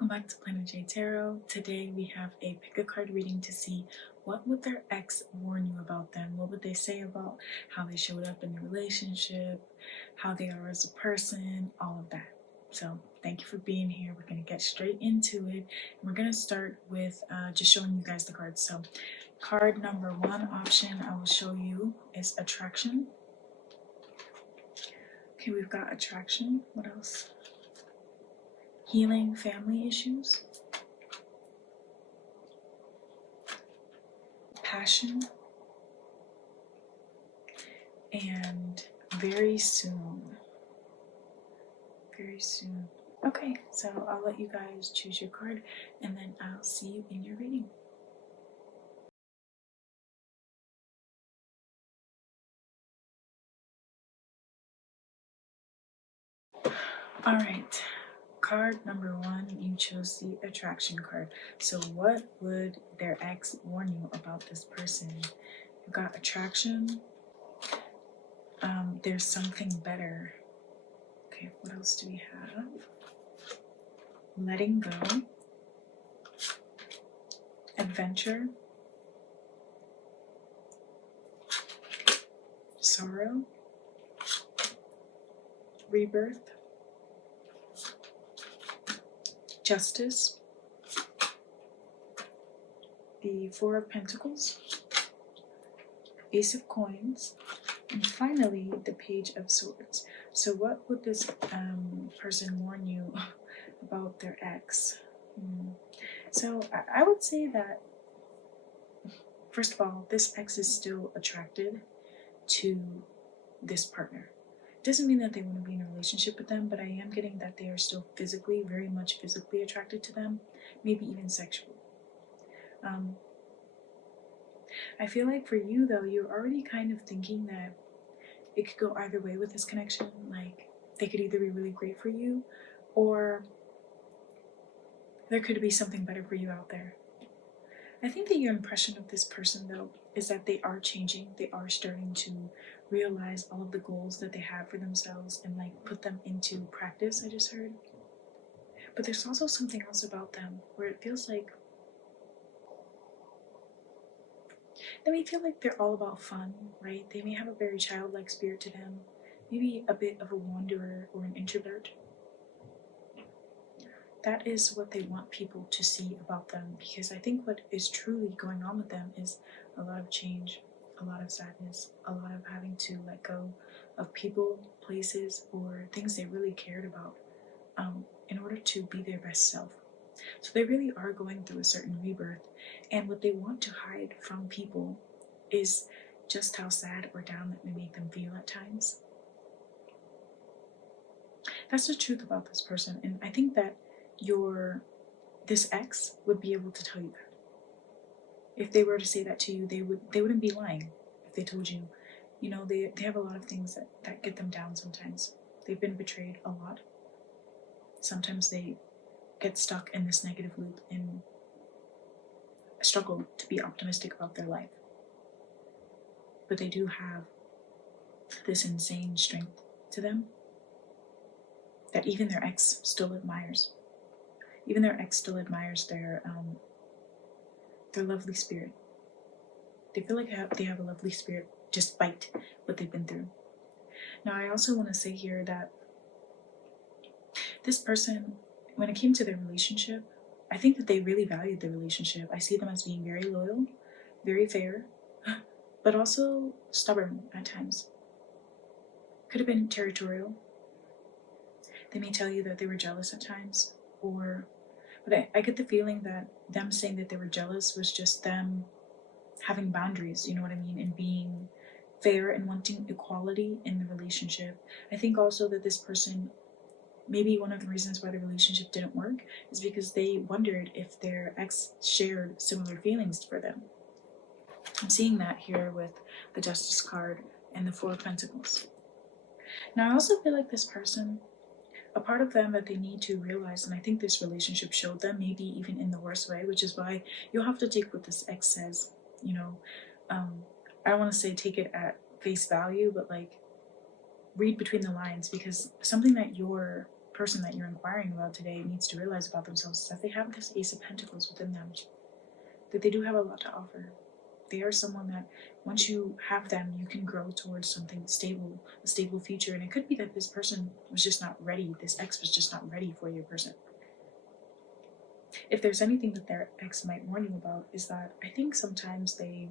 welcome back to Planet J Tarot. Today we have a pick a card reading to see what would their ex warn you about them. What would they say about how they showed up in the relationship, how they are as a person, all of that. So thank you for being here. We're going to get straight into it. We're going to start with just showing you guys the cards. So card number one option I will show you is attraction. Okay, we've got attraction. What else? Healing family issues, passion, and very soon. Very soon. Okay, so I'll let you guys choose your card and then I'll see you in your reading. All right. Card number one, you chose the attraction card. So what would their ex warn you about this person? You got attraction. There's something better. Okay, what else do we have? Letting go. Adventure. Sorrow. Rebirth. Justice, the Four of Pentacles, Ace of Coins, and finally the Page of Swords. So what would this person warn you about their ex? So I would say that, first of all, this ex is still attracted to this partner. Doesn't mean that they want to be in a relationship with them, but I am getting that they are still physically, very much physically attracted to them, maybe even sexually. I feel like for you though, you're already kind of thinking that it could go either way with this connection. Like they could either be really great for you, or there could be something better for you out there. I think that your impression of this person though is that they are changing. They are starting to realize all of the goals that they have for themselves and like put them into practice, I just heard. But there's also something else about them where it feels like they may feel like they're all about fun, right? They may have a very childlike spirit to them, maybe a bit of a wanderer or an introvert. That is what they want people to see about them, because I think what is truly going on with them is a lot of change, a lot of sadness, a lot of having to let go of people, places, or things they really cared about in order to be their best self. So they really are going through a certain rebirth, and what they want to hide from people is just how sad or down that may make them feel at times. That's the truth about this person, and I think that this ex would be able to tell you that. If they were to say that to you, they wouldn't be lying if they told you. You know, they have a lot of things that get them down sometimes. They've been betrayed a lot. Sometimes they get stuck in this negative loop and struggle to be optimistic about their life. But they do have this insane strength to them that even their ex still admires. Even their ex still admires their lovely spirit. They feel like they have a lovely spirit despite what they've been through. Now, I also want to say here that this person, when it came to their relationship, I think that they really valued the relationship. I see them as being very loyal, very fair, but also stubborn at times. Could have been territorial. They may tell you that they were jealous at times, but I get the feeling that them saying that they were jealous was just them having boundaries, you know what I mean, and being fair and wanting equality in the relationship. I think also that this person, maybe one of the reasons why the relationship didn't work is because they wondered if their ex shared similar feelings for them. I'm seeing that here with the Justice card and the Four of Pentacles. Now, I also feel like this person, a part of them that they need to realize, and I think this relationship showed them, maybe even in the worst way, which is why you'll have to take what this ex says, you know. I don't want to say take it at face value, but like read between the lines, because something that your person that you're inquiring about today needs to realize about themselves is that they have this Ace of Pentacles within them, that they do have a lot to offer. They are someone that once you have them, you can grow towards something stable, a stable future. And it could be that this person was just not ready. This ex was just not ready for your person. If there's anything that their ex might warn you about, is that I think sometimes they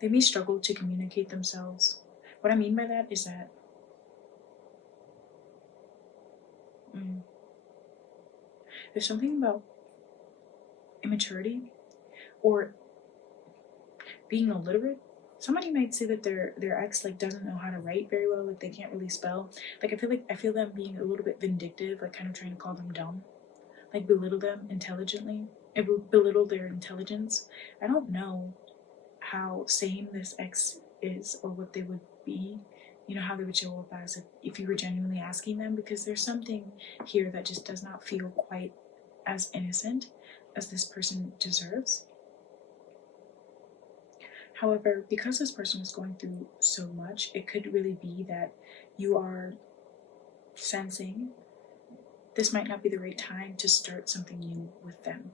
may struggle to communicate themselves. What I mean by that is that there's something about immaturity or being illiterate. Somebody might say that their ex like doesn't know how to write very well, like they can't really spell. Like I feel them being a little bit vindictive, like kind of trying to call them dumb, like belittle them intelligently. It will belittle their intelligence. I don't know how sane this ex is or what they would be, you know, how they would show up as if you were genuinely asking them, because there's something here that just does not feel quite as innocent as this person deserves. However, because this person is going through so much, it could really be that you are sensing this might not be the right time to start something new with them.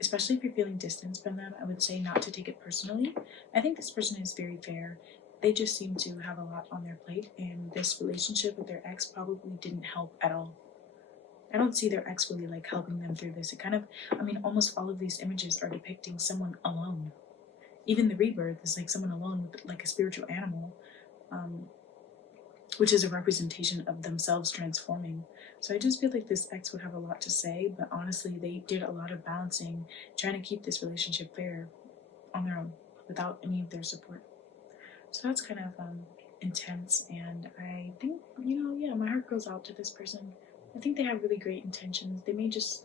Especially if you're feeling distance from them, I would say not to take it personally. I think this person is very fair. They just seem to have a lot on their plate, and this relationship with their ex probably didn't help at all. I don't see their ex really like helping them through this. It kind of, I mean, almost all of these images are depicting someone alone. Even the rebirth is like someone alone with like a spiritual animal, which is a representation of themselves transforming. So I just feel like this ex would have a lot to say, but honestly, they did a lot of balancing, trying to keep this relationship fair on their own without any of their support. So that's kind of intense, and I think, you know, yeah, my heart goes out to this person. I think they have really great intentions. They may just,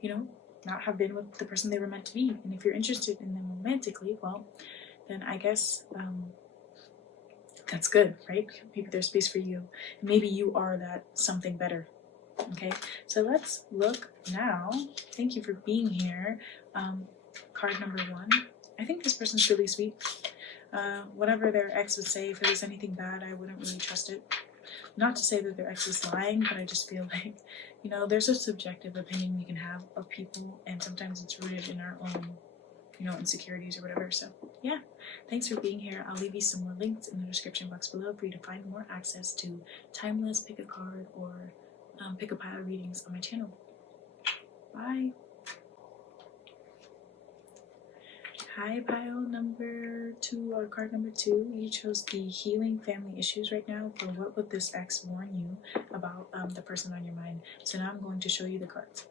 you know, not have been with the person they were meant to be. And if you're interested in them romantically, well, then I guess that's good, right? Maybe there's space for you. Maybe you are that something better. Okay, so let's look now. Thank you for being here. Card number 1. I think this person's really sweet. Whatever their ex would say, if it was anything bad, I wouldn't really trust it. Not to say that their ex is lying, but I just feel like, you know, there's a subjective opinion we can have of people, and sometimes it's rooted in our own, you know, insecurities or whatever. So yeah, thanks for being here. I'll leave you some more links in the description box below for you to find more access to timeless pick a card or pick a pile readings on my channel. Bye. Hi, pile number 2 or card number 2. You chose the healing family issues right now for what would this ex warn you about the person on your mind. So now I'm going to show you the cards.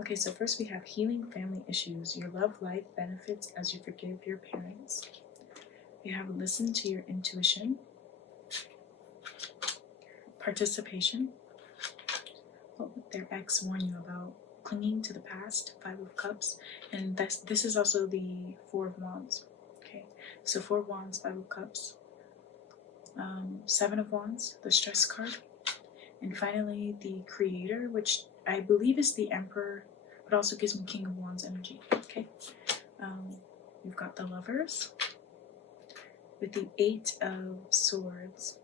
Okay, so first we have healing family issues. Your love life benefits as you forgive your parents. We have listen to your intuition. Participation. What would their ex warn you about? Clinging to the past, 5 of Cups, and this is also the 4 of Wands. Okay, so 4 of Wands, 5 of Cups, 7 of Wands, the stress card, and finally the Creator, which I believe is the Emperor, but also gives me King of Wands energy. Okay, we've got the Lovers with the 8 of Swords,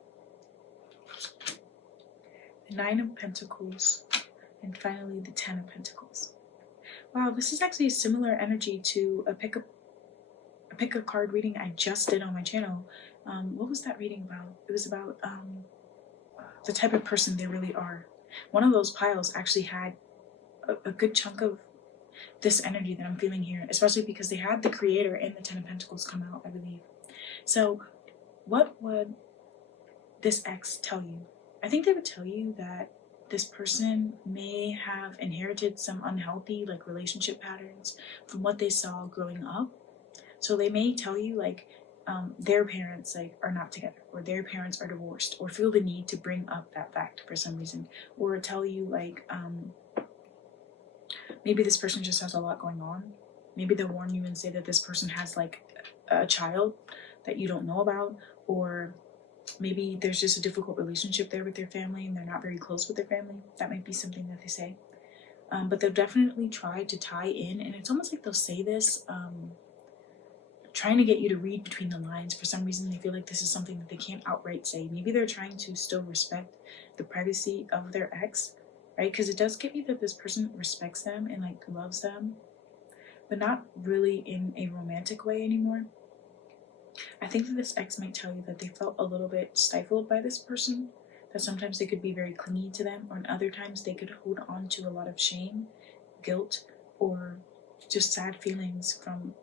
the 9 of Pentacles, and finally the 10 of Pentacles. Wow, this is actually a similar energy to a pick a card reading I just did on my channel. What was that reading about? It was about the type of person they really are. One of those piles actually had a good chunk of this energy that I'm feeling here, especially because they had the Creator and the 10 of Pentacles come out, I believe. So what would this ex tell you? I think they would tell you that this person may have inherited some unhealthy like relationship patterns from what they saw growing up. So they may tell you like their parents like are not together, or their parents are divorced, or feel the need to bring up that fact for some reason, or tell you like maybe this person just has a lot going on. Maybe they'll warn you and say that this person has like a child that you don't know about, or maybe there's just a difficult relationship there with their family and they're not very close with their family. That might be something that they say. But they'll definitely try to tie in, and it's almost like they'll say this trying to get you to read between the lines. For some reason, they feel like this is something that they can't outright say. Maybe they're trying to still respect the privacy of their ex, right? Because it does get me that this person respects them and like loves them, but not really in a romantic way anymore. I think that this ex might tell you that they felt a little bit stifled by this person, that sometimes they could be very clingy to them, or in other times they could hold on to a lot of shame, guilt, or just sad feelings from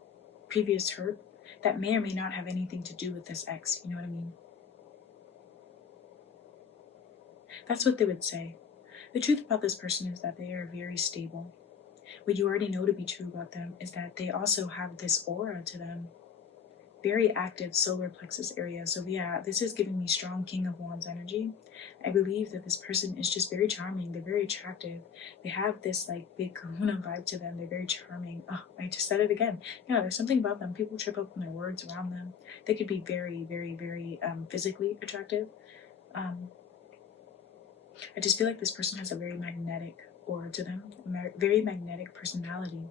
previous hurt that may or may not have anything to do with this ex. You know what I mean? That's what they would say. The truth about this person is that they are very stable. What you already know to be true about them is that they also have this aura to them. Very active solar plexus area. So yeah, this is giving me strong King of Wands energy. I believe that this person is just very charming. They're very attractive. They have this like big kahuna vibe to them. They're very charming. Oh, I just said it again. Yeah, there's something about them. People trip up on their words around them. They could be very, very, very physically attractive. I just feel like this person has a very magnetic aura to them. A very magnetic personality.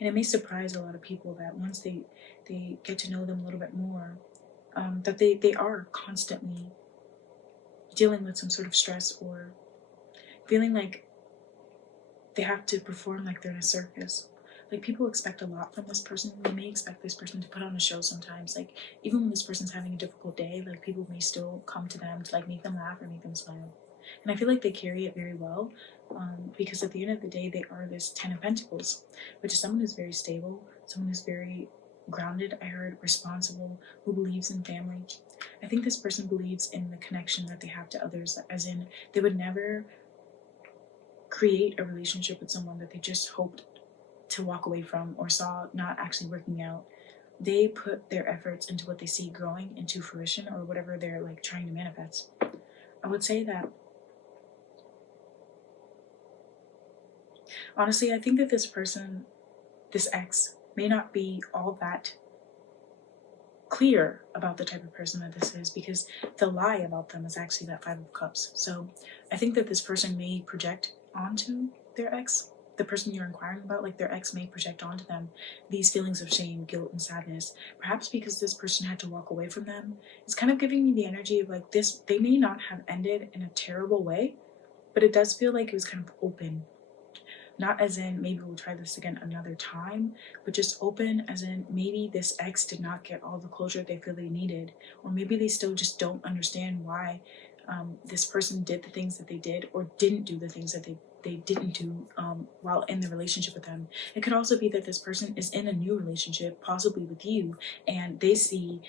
And it may surprise a lot of people that once they get to know them a little bit more, that they are constantly dealing with some sort of stress or feeling like they have to perform like they're in a circus. Like people expect a lot from this person. They may expect this person to put on a show sometimes. Like even when this person's having a difficult day, like people may still come to them to like make them laugh or make them smile. And I feel like they carry it very well, because at the end of the day, they are this 10 of Pentacles, which is someone who's very stable, someone who's very grounded, I heard, responsible, who believes in family. I think this person believes in the connection that they have to others, as in they would never create a relationship with someone that they just hoped to walk away from or saw not actually working out. They put their efforts into what they see growing into fruition or whatever they're like trying to manifest. I would say that honestly, I think that this person, this ex, may not be all that clear about the type of person that this is, because the lie about them is actually that 5 of Cups. So I think that this person may project onto their ex, the person you're inquiring about, like their ex may project onto them these feelings of shame, guilt, and sadness. Perhaps because this person had to walk away from them. It's kind of giving me the energy of like this, they may not have ended in a terrible way, but it does feel like it was kind of open. Not as in maybe we'll try this again another time, but just open as in maybe this ex did not get all the closure they feel they needed, or maybe they still just don't understand why this person did the things that they did or didn't do the things that they didn't do while in the relationship with them. It could also be that this person is in a new relationship, possibly with you, and they see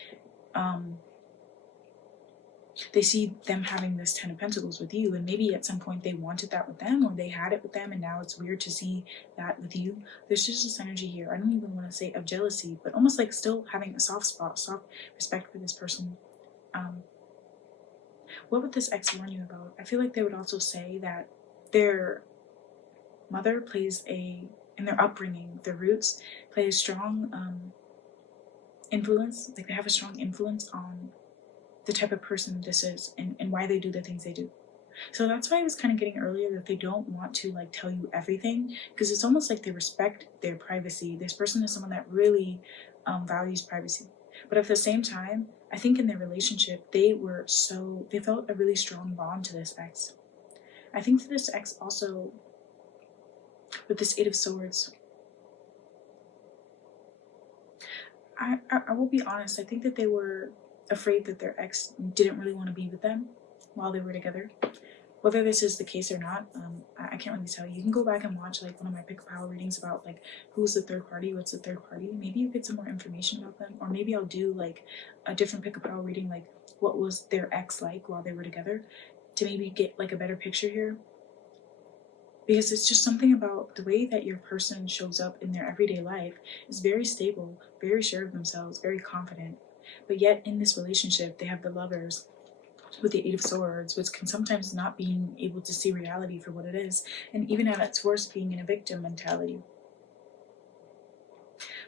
them having this 10 of Pentacles with you, and maybe at some point they wanted that with them, or they had it with them, and now it's weird to see that with you. There's just this energy here, I don't even want to say of jealousy, but almost like still having a soft spot, soft respect for this person. What would this ex warn you about? I feel like they would also say that their mother in their upbringing, their roots play a strong influence, like they have a strong influence on the type of person this is and why they do the things they do. So that's why I was kind of getting earlier that they don't want to like tell you everything, because it's almost like they respect their privacy. This person is someone that really values privacy. But at the same time, I think in their relationship, they felt a really strong bond to this ex. I think that this ex also, with this 8 of Swords, I will be honest, I think that they were afraid that their ex didn't really want to be with them while they were together. Whether this is the case or not, I can't really tell you. You can go back and watch like one of my pick a power readings about like who's the third party, what's the third party. Maybe you get some more information about them, or maybe I'll do like a different pick a power reading, like what was their ex like while they were together, to maybe get like a better picture here. Because it's just something about the way that your person shows up in their everyday life is very stable, very sure of themselves, very confident. But yet in this relationship, they have the Lovers with the 8 of Swords, which can sometimes not being able to see reality for what it is, and even at its worst being in a victim mentality.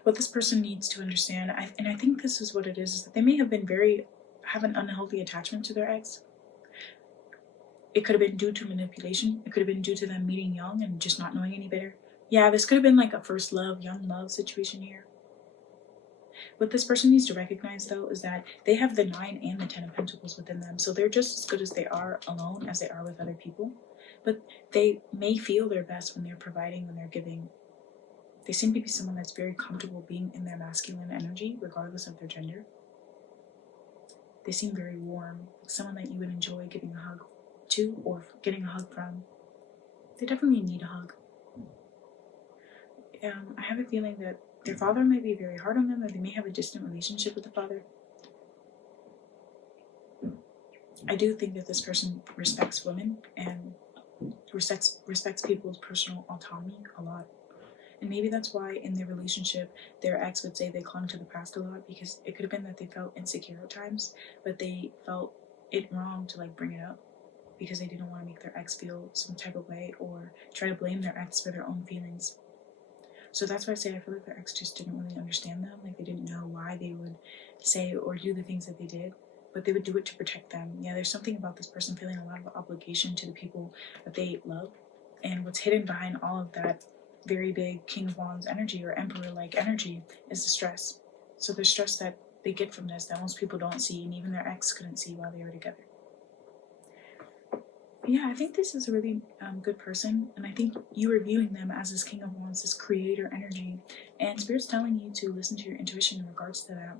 What this person needs to understand, and I think this is what it is that they may have have an unhealthy attachment to their ex. It could have been due to manipulation. It could have been due to them meeting young and just not knowing any better. Yeah, this could have been like a first love, young love situation here. What this person needs to recognize, though, is that they have the 9 and the 10 of Pentacles within them. So they're just as good as they are alone as they are with other people. But they may feel their best when they're providing, when they're giving. They seem to be someone that's very comfortable being in their masculine energy, regardless of their gender. They seem very warm, like someone that you would enjoy giving a hug to or getting a hug from. They definitely need a hug. I have a feeling that their father might be very hard on them, or they may have a distant relationship with the father. I do think that this person respects women and respects people's personal autonomy a lot. And maybe that's why in their relationship, their ex would say they clung to the past a lot, because it could have been that they felt insecure at times, but they felt it wrong to like bring it up because they didn't want to make their ex feel some type of way or try to blame their ex for their own feelings. So that's why I say I feel like their ex just didn't really understand them. Like they didn't know why they would say or do the things that they did, but they would do it to protect them. Yeah, there's something about this person feeling a lot of obligation to the people that they love. And what's hidden behind all of that very big King of Wands energy or Emperor-like energy is the stress. So the stress that they get from this that most people don't see, and even their ex couldn't see while they were together. Yeah, I think this is a really good person, and I think you are viewing them as this King of Wands, this creator energy, and Spirit's telling you to listen to your intuition in regards to that.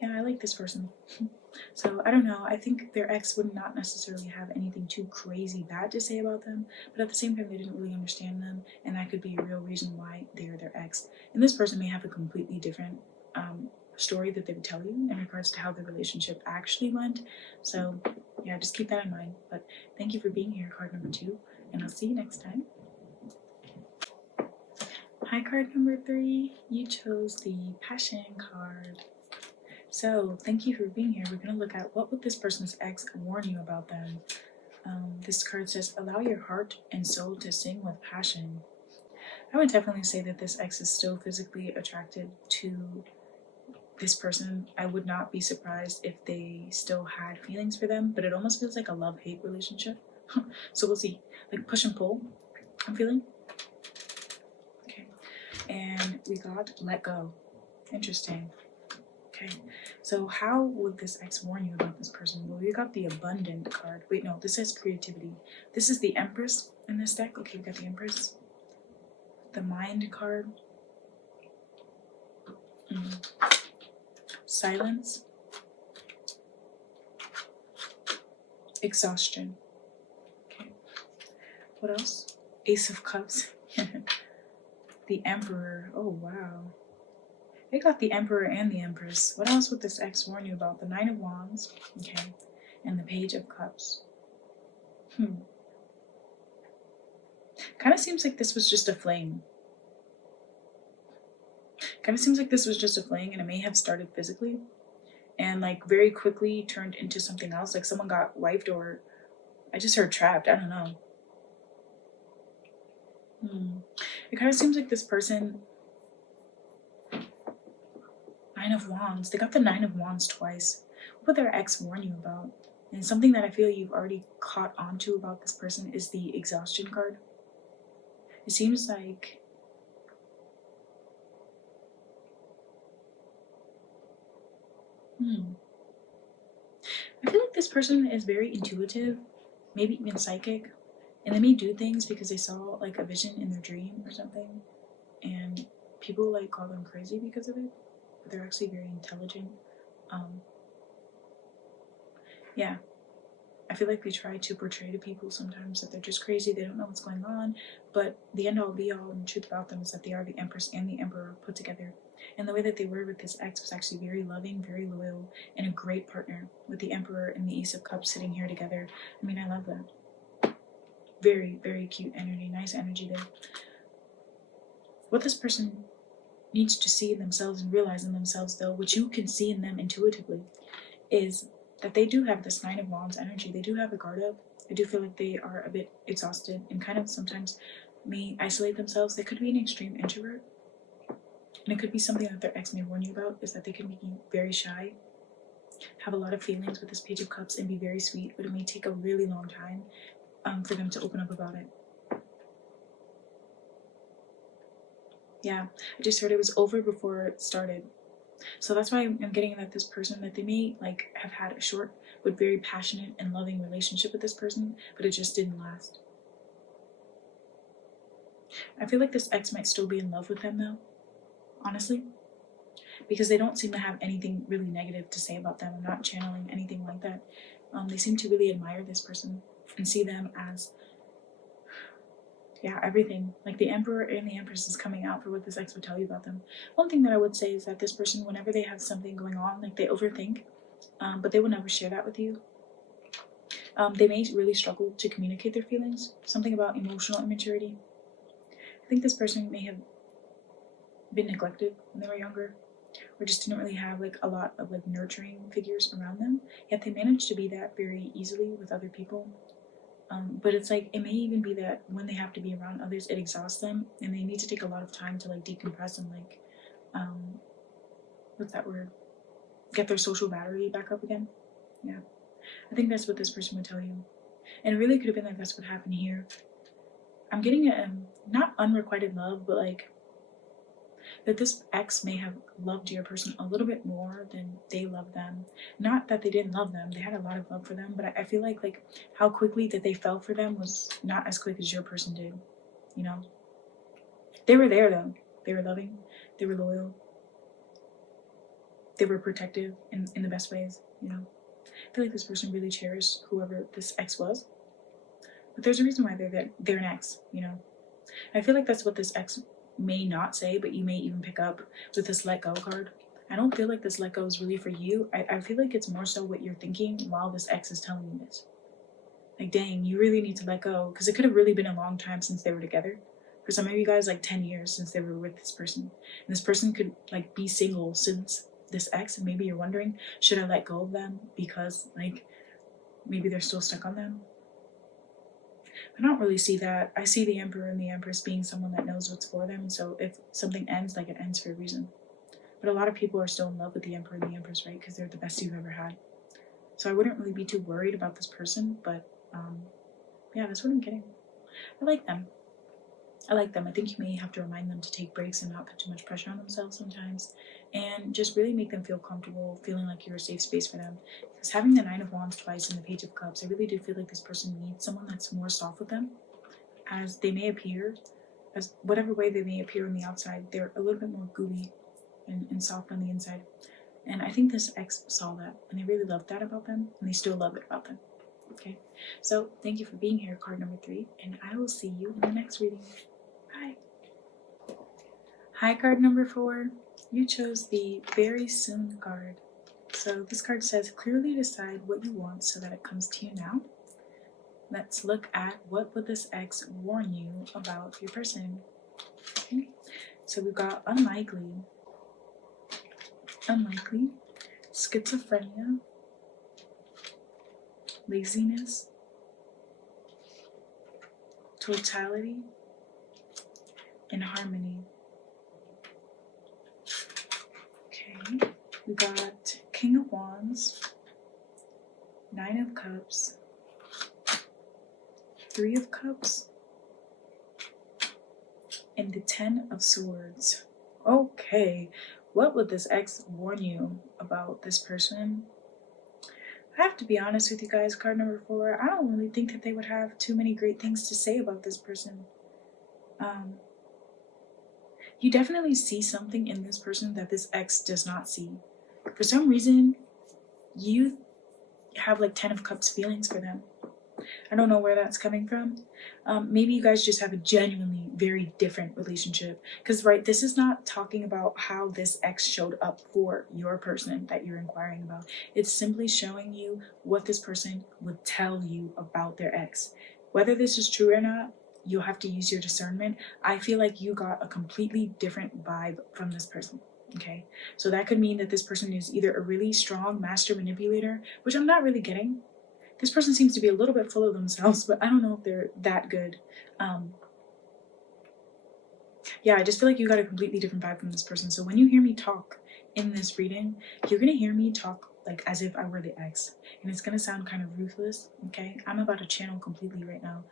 Yeah, I like this person. So I don't know, I think their ex would not necessarily have anything too crazy bad to say about them, but at the same time they didn't really understand them, and that could be a real reason why they're their ex. And this person may have a completely different story that they would tell you in regards to how the relationship actually went. So yeah, just keep that in mind. But thank you for being here, card number 2, and I'll see you next time. Hi, card number 3. You chose the Passion card. So thank you for being here. We're going to look at what would this person's ex warn you about them. This card says, allow your heart and soul to sing with passion. I would definitely say that this ex is still physically attracted to this person. I would not be surprised if they still had feelings for them, but it almost feels like a love-hate relationship. So we'll see. Like push and pull, I'm feeling. Okay. And we got let go. Interesting. Okay. So how would this ex warn you about this person? Well, we got the abundant card. Wait, no, this says creativity. This is the Empress in this deck. Okay, we got the Empress. The Mind card. Silence. Exhaustion. Okay. What else? Ace of Cups. The Emperor. Oh, wow. They got the Emperor and the Empress. What else would this ex warn you about? The Nine of Wands. Okay. And the Page of Cups. Kind of seems like this was just a fling. Kind of seems like this was just a fling, and it may have started physically and like very quickly turned into something else. Like someone got wiped, or I just heard trapped. I don't know. It kind of seems like this person, Nine of Wands. They got the Nine of Wands twice. What would their ex warn you about? And something that I feel you've already caught on to about this person is the Exhaustion card. It seems like I feel like this person is very intuitive, maybe even psychic, and they may do things because they saw like a vision in their dream or something, and people like call them crazy because of it, but they're actually very intelligent. Yeah, I feel like they try to portray to people sometimes that they're just crazy, they don't know what's going on, but the end all be all and the truth about them is that they are the Empress and the Emperor put together. And the way that they were with this ex was actually very loving, very loyal, and a great partner, with the Emperor and the Ace of Cups sitting here together. I mean, I love that. Very, very cute energy, nice energy there. What this person needs to see in themselves and realize in themselves, though, which you can see in them intuitively, is that they do have this Nine of Wands energy. They do have a guard up. I do feel like they are a bit exhausted and kind of sometimes may isolate themselves. They could be an extreme introvert. And it could be something that their ex may warn you about, is that they can be very shy, have a lot of feelings with this Page of Cups, and be very sweet, but it may take a really long time for them to open up about it. Yeah, I just heard it was over before it started. So that's why I'm getting that this person, that they may like have had a short but very passionate and loving relationship with this person, but it just didn't last. I feel like this ex might still be in love with them though, honestly, because they don't seem to have anything really negative to say about them. I'm not channeling anything like that. They seem to really admire this person and see them as, yeah, everything. Like the Emperor and the Empress is coming out for what this ex would tell you about them. One thing that I would say is that this person, whenever they have something going on, like they overthink, but they will never share that with you. They may really struggle to communicate their feelings. Something about emotional immaturity. I think this person may have been neglected when they were younger, or just didn't really have like a lot of like nurturing figures around them, yet they managed to be that very easily with other people. But it's like, it may even be that when they have to be around others, it exhausts them and they need to take a lot of time to like decompress and like, what's that word? Get their social battery back up again. Yeah. I think that's what this person would tell you. And it really could have been like that's what happened here. I'm getting a, not unrequited love, but like that this ex may have loved your person a little bit more than they loved them. Not that they didn't love them, they had a lot of love for them, but I feel like how quickly that they fell for them was not as quick as your person did, you know? They were there though. They were loving, they were loyal, they were protective in the best ways, you know? I feel like this person really cherished whoever this ex was. But there's a reason why they're an ex, you know? I feel like that's what this ex may not say, but you may even pick up with this let go card. I don't feel like this let go is really for you. I feel like it's more so what you're thinking while this ex is telling you this. Like, dang, you really need to let go, because it could have really been a long time since they were together. For some of you guys, like 10 years since they were with this person. And this person could like be single since this ex, and maybe you're wondering, should I let go of them because like maybe they're still stuck on them? I don't really see that. I see the Emperor and the Empress being someone that knows what's for them. So if something ends, like it ends for a reason. But a lot of people are still in love with the Emperor and the Empress, right? Because they're the best you've ever had. So I wouldn't really be too worried about this person. But yeah, that's what I'm getting. I like them. I like them. I think you may have to remind them to take breaks and not put too much pressure on themselves sometimes. And just really make them feel comfortable, feeling like you're a safe space for them. Because having the 9 of Wands twice and the Page of Cups, I really do feel like this person needs someone that's more soft with them. As they may appear, as whatever way they may appear on the outside, they're a little bit more gooey and soft on the inside. And I think this ex saw that, and they really loved that about them, and they still love it about them. Okay, so thank you for being here, card number 3, and I will see you in the next reading. Bye. Hi, card number 4. You chose the very soon card. So this card says, clearly decide what you want so that it comes to you now. Let's look at what would this ex warn you about your person. Okay, so we've got unlikely, schizophrenia, laziness, totality, and harmony. Okay, we got King of Wands, 9 of Cups, 3 of Cups, and the 10 of Swords. Okay, what would this ex warn you about this person? I have to be honest with you guys, card number 4, I don't really think that they would have too many great things to say about this person. You definitely see something in this person that this ex does not see. For some reason, you have like 10 of Cups feelings for them. I don't know where that's coming from. Maybe you guys just have a genuinely very different relationship. Because, right, this is not talking about how this ex showed up for your person that you're inquiring about. It's simply showing you what this person would tell you about their ex. Whether this is true or not, you'll have to use your discernment. I feel like you got a completely different vibe from this person. Okay, so that could mean that this person is either a really strong master manipulator, which I'm not really getting. This person seems to be a little bit full of themselves, but I don't know if they're that good. Yeah, I just feel like you got a completely different vibe from this person. So when you hear me talk in this reading, you're going to hear me talk like as if I were the ex. And it's going to sound kind of ruthless, okay? I'm about to channel completely right now.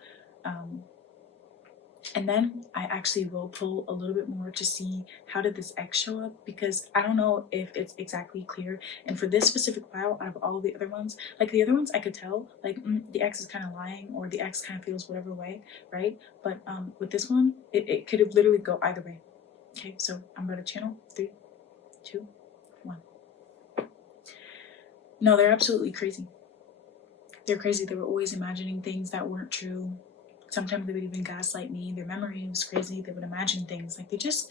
And then I actually will pull a little bit more to see how did this X show up, because I don't know if it's exactly clear. And for this specific file, out of all the other ones, like the other ones I could tell, like the X is kind of lying, or the X kind of feels whatever way, right? But with this one, it could have literally go either way. Okay, so I'm going to channel 3, 2, 1. No, they're absolutely crazy. They're crazy. They were always imagining things that weren't true. Sometimes they would even gaslight me. Their memory was crazy. They would imagine things. Like they just,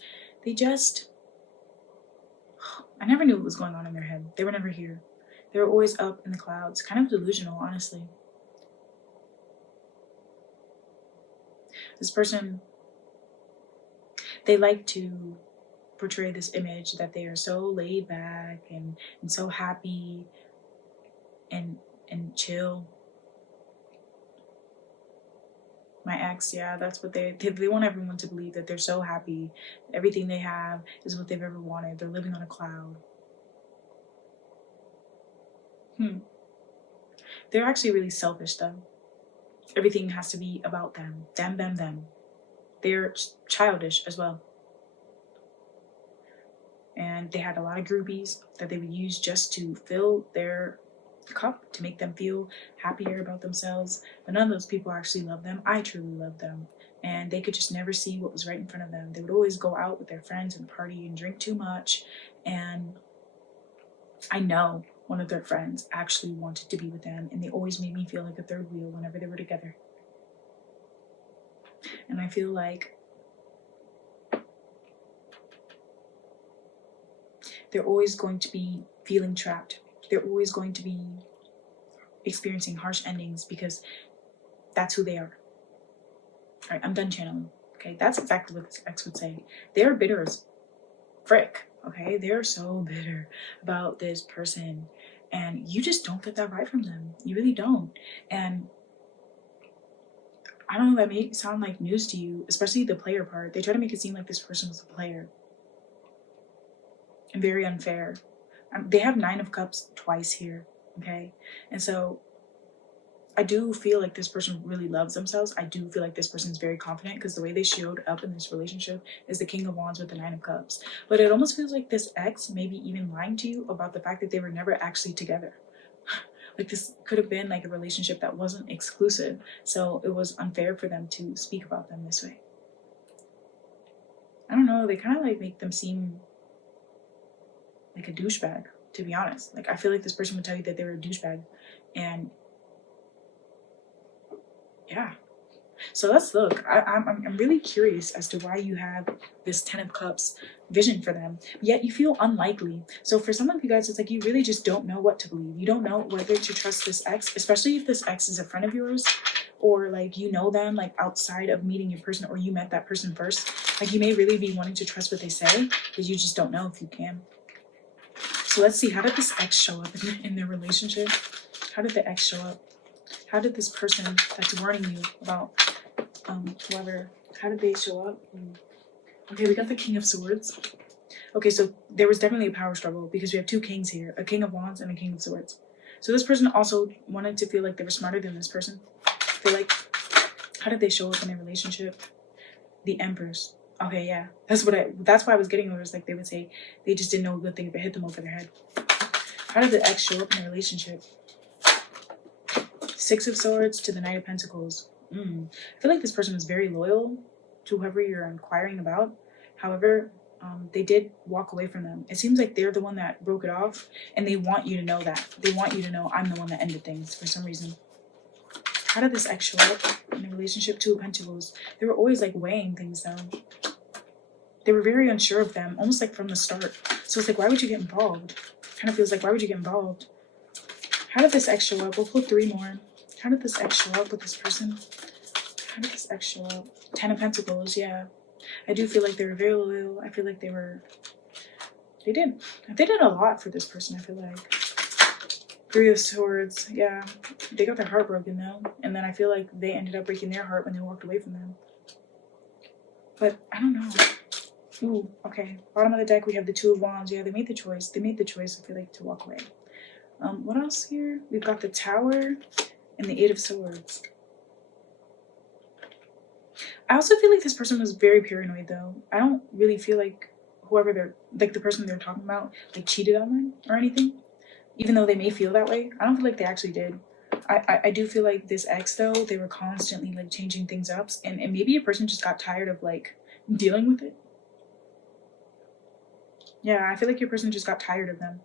I never knew what was going on in their head. They were never here. They were always up in the clouds. Kind of delusional, honestly. This person, they like to portray this image that they are so laid back and so happy and chill. My ex, yeah, that's what they want everyone to believe, that they're so happy. Everything they have is what they've ever wanted. They're living on a cloud. They're actually really selfish, though. Everything has to be about them. Them. They're childish as well. And they had a lot of groupies that they would use just to fill their cup, to make them feel happier about themselves. But none of those people actually love them. I truly love them. And they could just never see what was right in front of them. They would always go out with their friends and party and drink too much. And I know one of their friends actually wanted to be with them, and they always made me feel like a third wheel whenever they were together. And I feel like they're always going to be feeling trapped. They're always going to be experiencing harsh endings because that's who they are. All right, I'm done channeling. Okay, that's exactly what this ex would say. They're bitter as frick. Okay, they're so bitter about this person, and you just don't get that vibe from them. You really don't. And I don't know, that may sound like news to you, especially the player part. They try to make it seem like this person was a player. And very unfair. They have 9 of Cups twice here, okay? And so I do feel like this person really loves themselves. I do feel like this person's very confident, because the way they showed up in this relationship is the King of Wands with the 9 of Cups. But it almost feels like this ex may be even lying to you about the fact that they were never actually together. Like this could have been like a relationship that wasn't exclusive. So it was unfair for them to speak about them this way. I don't know, they kind of like make them seem like a douchebag, to be honest. Like I feel like this person would tell you that they were a douchebag. And yeah, so let's look. I'm really curious as to why you have this 10 of Cups vision for them, yet you feel unlikely. So for some of you guys, it's like you really just don't know what to believe. You don't know whether to trust this ex, especially if this ex is a friend of yours, or like you know them like outside of meeting your person, or you met that person first. Like you may really be wanting to trust what they say, but you just don't know if you can. So let's see, how did this ex show up in their relationship? How did the ex show up? How did this person that's warning you about whoever, how did they show up? Okay, we got the King of Swords. Okay, so there was definitely a power struggle, because we have 2 kings here, a King of Wands and a King of Swords. So this person also wanted to feel like they were smarter than this person. I feel like, how did they show up in their relationship? The Empress. Okay, yeah, that's why I was getting over. Is like they would say they just didn't know a good thing if it hit them over their head. How did the ex show up in a relationship? 6 of Swords to the Knight of Pentacles. I feel like this person was very loyal to whoever you're inquiring about. However, they did walk away from them. It seems like they're the one that broke it off, and they want you to know that. They want you to know I'm the one that ended things for some reason. How did this ex show up in a relationship? 2 of Pentacles. They were always like weighing things down. They were very unsure of them, almost like from the start. So it's like, why would you get involved? Kind of feels like, why would you get involved? How did this ex show up? We'll pull 3 more. How did this ex show up with this person? How did this ex show up? 10 of Pentacles, yeah. I do feel like they were very loyal. I feel like they did a lot for this person, I feel like. 3 of Swords, yeah. They got their heart broken though. And then I feel like they ended up breaking their heart when they walked away from them. But I don't know. Ooh, okay. Bottom of the deck, we have the 2 of Wands. Yeah, they made the choice. They made the choice, I feel like, to walk away. What else here? We've got the Tower and the 8 of Swords. I also feel like this person was very paranoid though. I don't really feel like whoever they're, like the person they're talking about, like cheated on them or anything. Even though they may feel that way, I don't feel like they actually did. I do feel like this ex though, they were constantly like changing things up, and maybe a person just got tired of like dealing with it. Yeah, I feel like your person just got tired of them.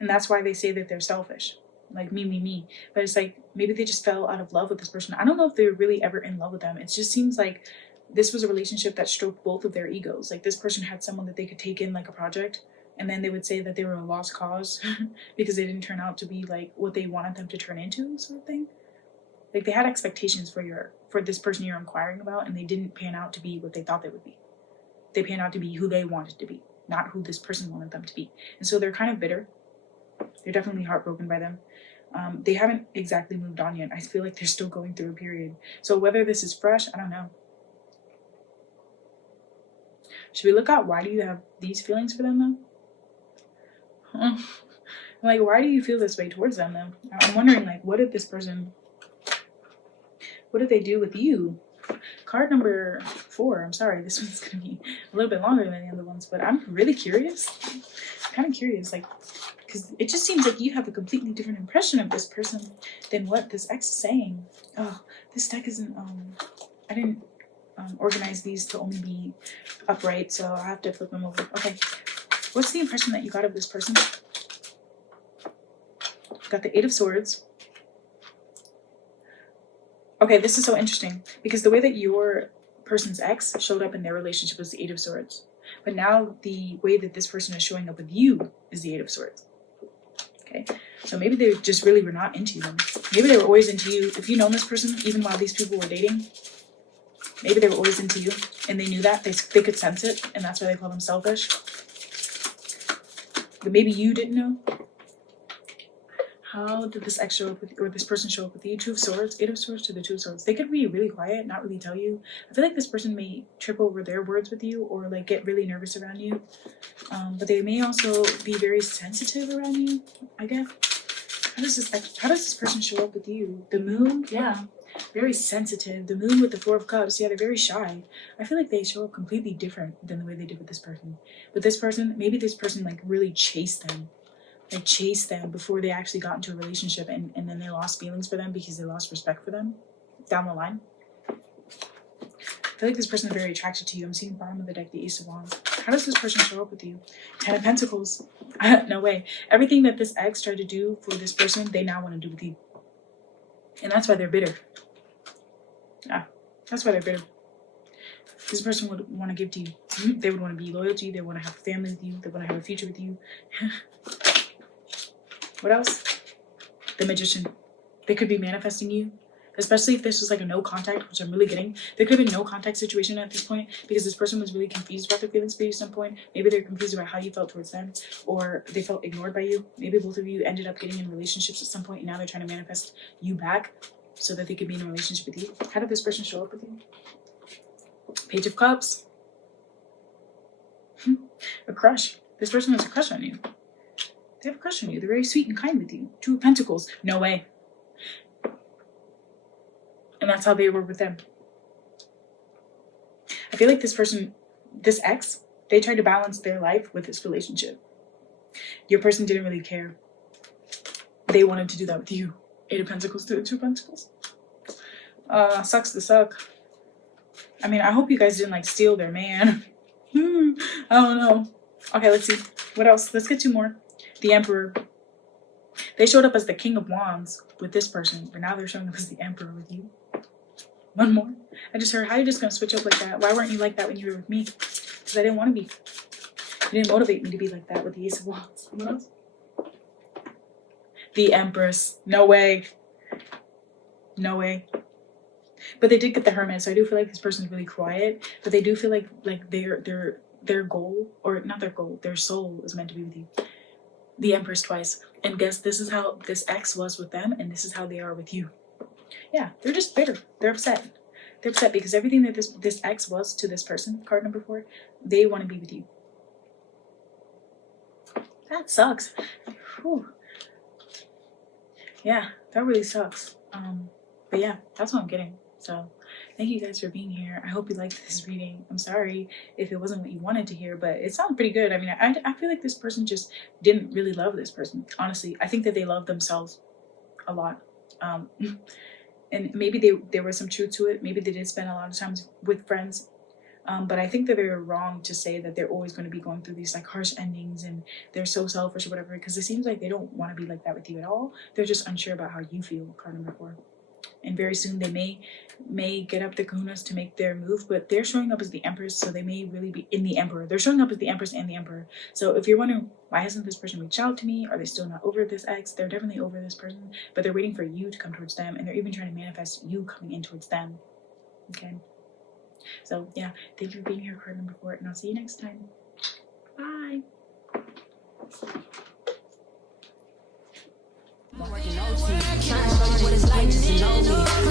And that's why they say that they're selfish. Like me. But it's like maybe they just fell out of love with this person. I don't know if they were really ever in love with them. It just seems like this was a relationship that stroked both of their egos. Like this person had someone that they could take in like a project, and then they would say that they were a lost cause because they didn't turn out to be like what they wanted them to turn into, sort of thing. Like they had expectations for this person you're inquiring about, and they didn't pan out to be what they thought they would be. They pan out to be who they wanted to be, not who this person wanted them to be. And so they're kind of bitter. They're definitely heartbroken by them. They haven't exactly moved on yet. I feel like they're still going through a period. So whether this is fresh, I don't know. Should we look at why do you have these feelings for them though? Like, why do you feel this way towards them though? I'm wondering, like, what did they do with you? Card number 4. I'm sorry, this one's gonna be a little bit longer than the other ones, but I'm really curious. Kind of curious, like, because it just seems like you have a completely different impression of this person than what this ex is saying. Oh, this deck isn't, I didn't organize these to only be upright, so I have to flip them over. Okay, what's the impression that you got of this person? Got the 8 of Swords. Okay, this is so interesting because the way that your person's ex showed up in their relationship was the 8 of Swords. But now the way that this person is showing up with you is the 8 of Swords. Okay, so maybe they just really were not into them. Maybe they were always into you. If you know this person, even while these people were dating, maybe they were always into you and they knew that. They could sense it, and that's why they call them selfish. But maybe you didn't know. How did this ex show up with, or this person show up with you? 2 of Swords, 8 of Swords to the 2 of Swords. They could be really quiet, not really tell you. I feel like this person may trip over their words with you or like get really nervous around you. But they may also be very sensitive around you, I guess. How does this person show up with you? The Moon, yeah. Very sensitive. The Moon with the 4 of Cups, yeah, they're very shy. I feel like they show up completely different than the way they did with this person. But this person, maybe this person like really chased them. Like chased them before they actually got into a relationship, and then they lost feelings for them because they lost respect for them down the line. I feel like this person is very attracted to you. I'm seeing bottom of the deck, the Ace of Wands. How does this person show up with you? 10 of Pentacles. No way. Everything that this ex tried to do for this person, they now want to do with you. And that's why they're bitter. Yeah, that's why they're bitter. This person would want to give to you. They would want to be loyal to you. They want to have a family with you. They want to have a future with you. What else? The Magician. They could be manifesting you, especially if this was like a no contact, which I'm really getting. There could have been no contact situation at this point because this person was really confused about their feelings for you at some point. Maybe they're confused about how you felt towards them, or they felt ignored by you. Maybe both of you ended up getting in relationships at some point, and now they're trying to manifest you back so that they could be in a relationship with you. How did this person show up with you? Page of Cups. A crush. This person has a crush on you. They have a crush on you. They're very sweet and kind with you. 2 of Pentacles. No way. And that's how they were with them. I feel like this person, this ex, they tried to balance their life with this relationship. Your person didn't really care. They wanted to do that with you. 8 of Pentacles to the 2 of Pentacles. Sucks to suck. I mean, I hope you guys didn't like steal their man. I don't know. Okay, let's see. What else? Let's get 2 more. The Emperor. They showed up as the King of Wands with this person, but now they're showing up as the Emperor with you. 1 more. I just heard, how are you just going to switch up like that? Why weren't you like that when you were with me? Because I didn't want to be. You didn't motivate me to be like that with the Ace of Wands. What else? The Empress. No way. No way. But they did get the Hermit, so I do feel like this person's really quiet, but they do feel like their goal, or not their goal, their soul is meant to be with you. The Empress twice. And guess this is how this ex was with them, and this is how they are with you. Yeah, they're just bitter. They're upset. They're upset because everything that this ex was to this person, card number 4, they want to be with you. That sucks. Whew. Yeah, that really sucks. But yeah, that's what I'm getting. So thank you guys for being here. I hope you liked this reading. I'm sorry if it wasn't what you wanted to hear, but it sounded pretty good. I mean, I feel like this person just didn't really love this person. Honestly, I think that they love themselves a lot. And maybe there was some truth to it. Maybe they did spend a lot of time with friends. But I think that they're wrong to say that they're always going to be going through these like harsh endings and they're so selfish or whatever, because it seems like they don't want to be like that with you at all. They're just unsure about how you feel, card number 4. And very soon they may get up the kahunas to make their move, but they're showing up as the Empress, so they may really be in the Emperor. They're showing up as the Empress and the Emperor. So if you're wondering, why hasn't this person reached out to me? Are they still not over this ex? They're definitely over this person, but they're waiting for you to come towards them, and they're even trying to manifest you coming in towards them. Okay? So yeah, thank you for being here, card number 4, and I'll see you next time. Bye. Trying to show you what it's like just to know me.